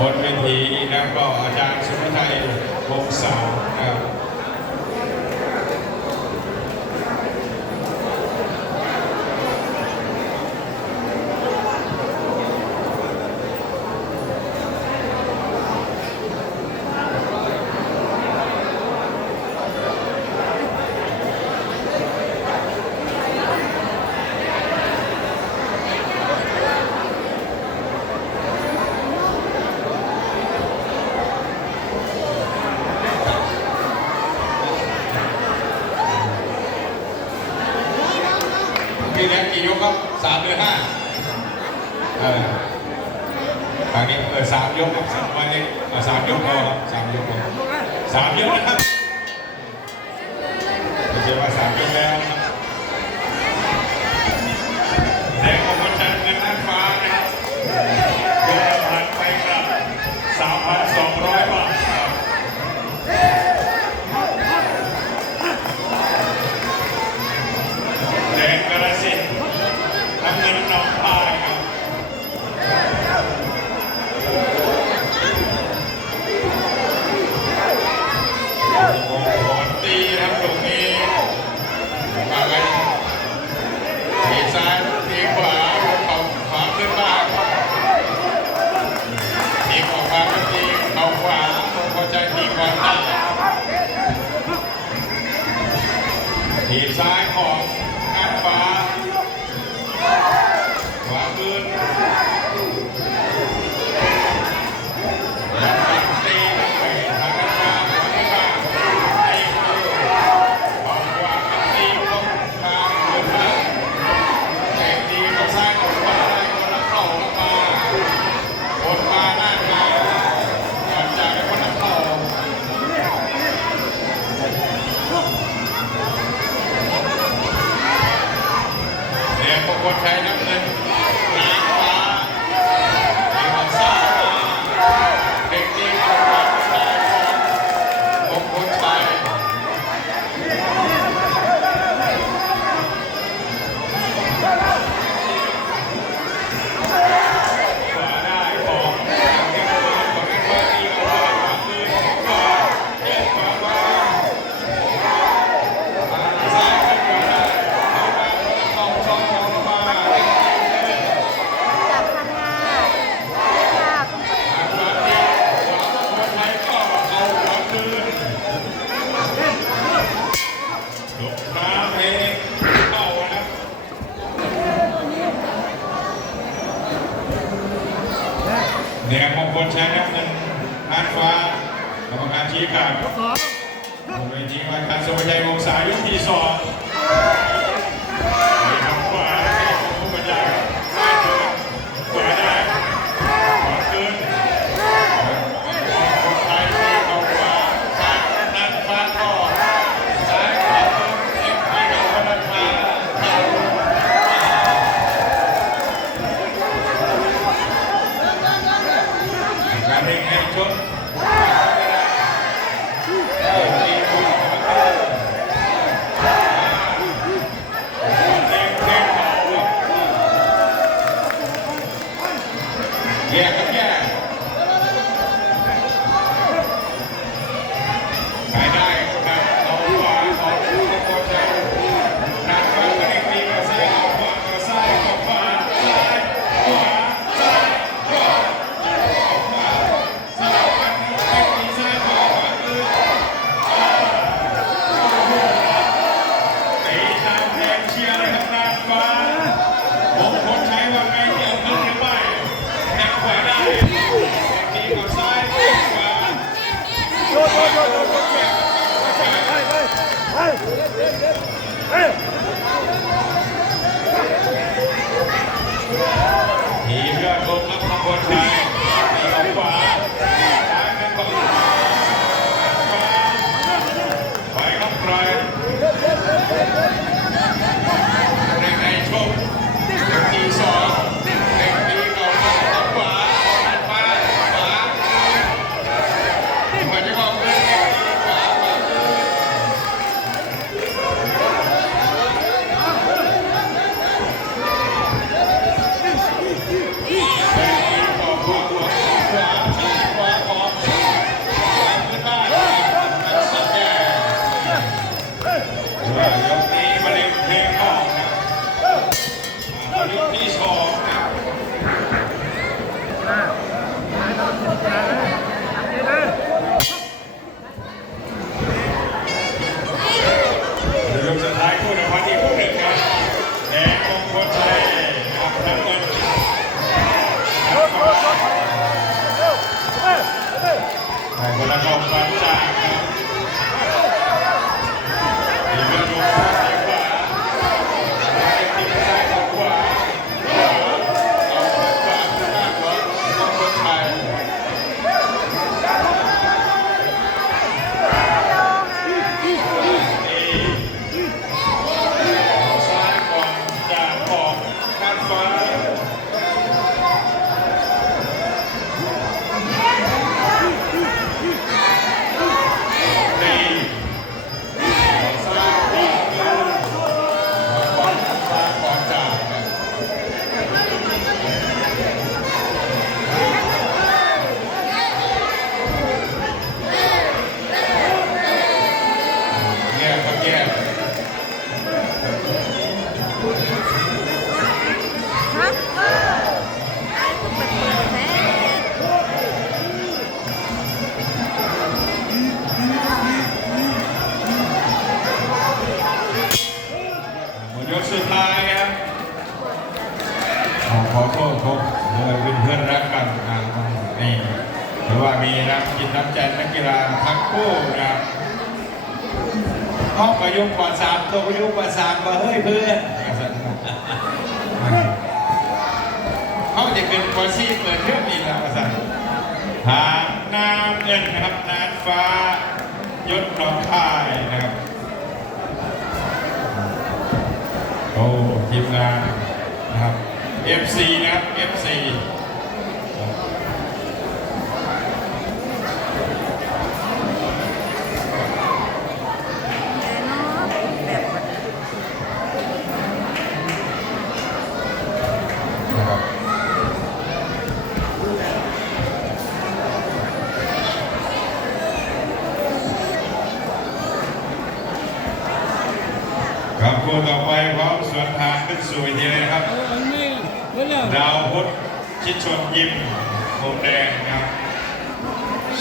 บนเวทีแล้วก็อาจารย์สุภชัยวงสานะครับาเออทางนี้เออสามยกครับสามวันนี้สามยกพอครับสามยกพอสามยกนะครับไม่ใช่ว่าสามยกแล้ว what kind of thing? หัวใจองศาวิธีสอบ na porta. คนละกองฟันจ้าครับนี่เป็นลูกซ้ายขวาไอ้ทีมซ้ายกับขวาขวาเอาขวาขวาขึ้นหน้าของมงคลชัยซ้ กินน้ำใจนักกีฬาทั้งคู่นะห้องประยุกต์กว่าสามตัวประยุกต์กว่าสามว่าเฮ้ยเพื่อนเขาจะเป็นกว่าซี่เปิดเทปนี่แหละภาษาหางน้ำเงินนะครับนานฟ้ายศหนองคายนะครับ โอ้ทีมงานนะครับ FC นะครับ FC แน่เนาะแบบว่า นะครับ ครับคู่ต่อไปพร้อมสวนทางขึ้นสู่เวทีเลยนะครับ ดาวพุธชิดชนยิมมุมแดงนะครับ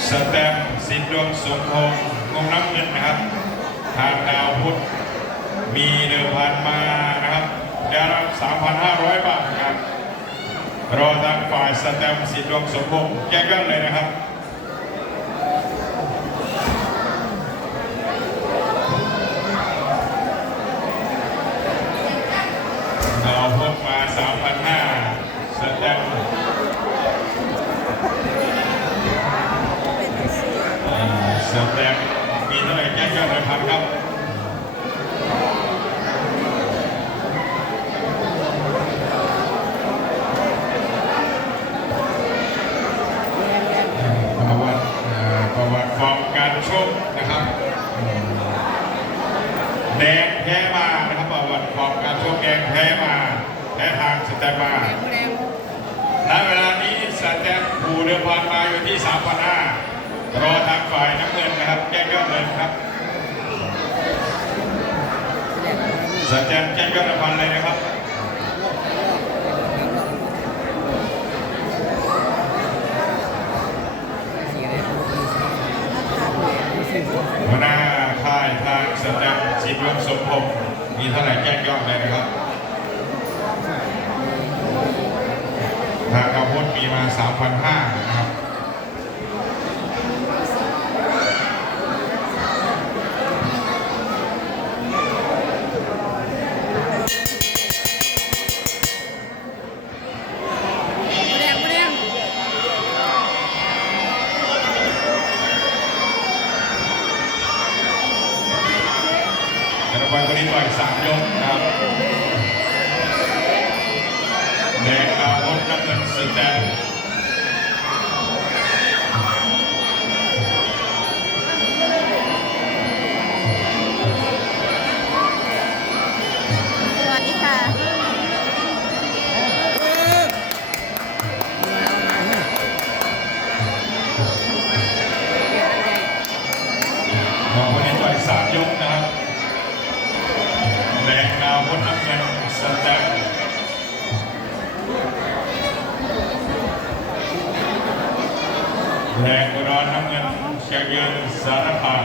สแตมป์สิทธิ์ดวงสมพงษ์มุมน้ำเงินนะครับทางดาวพุธมีเดิมพันมานะครับได้รับ 3,500 บาทครับ รอทางฝ่ายสแตมป์สิทธิ์ดวงสมพงษ์แจ้งกันเลยนะครับ แดงแพ้มานะครับประวัติฟอร์มการชกแดงแพ้มาแพ้ทางสแตมป์มาณเวลานี้สแตมป์ผูเดิมพันมาอยู่ที่3,500รอทางฝ่ายน้ำเงินนะครับแจ้งยอดเลยครับสแตมป์แจ้งยอดเดิมพันเลยนะครับ 2,500น เยือนสารคาม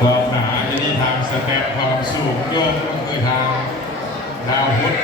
ความหนาจะนี่ทางสแตปความสูงโยกก็คือทางดาวพุธ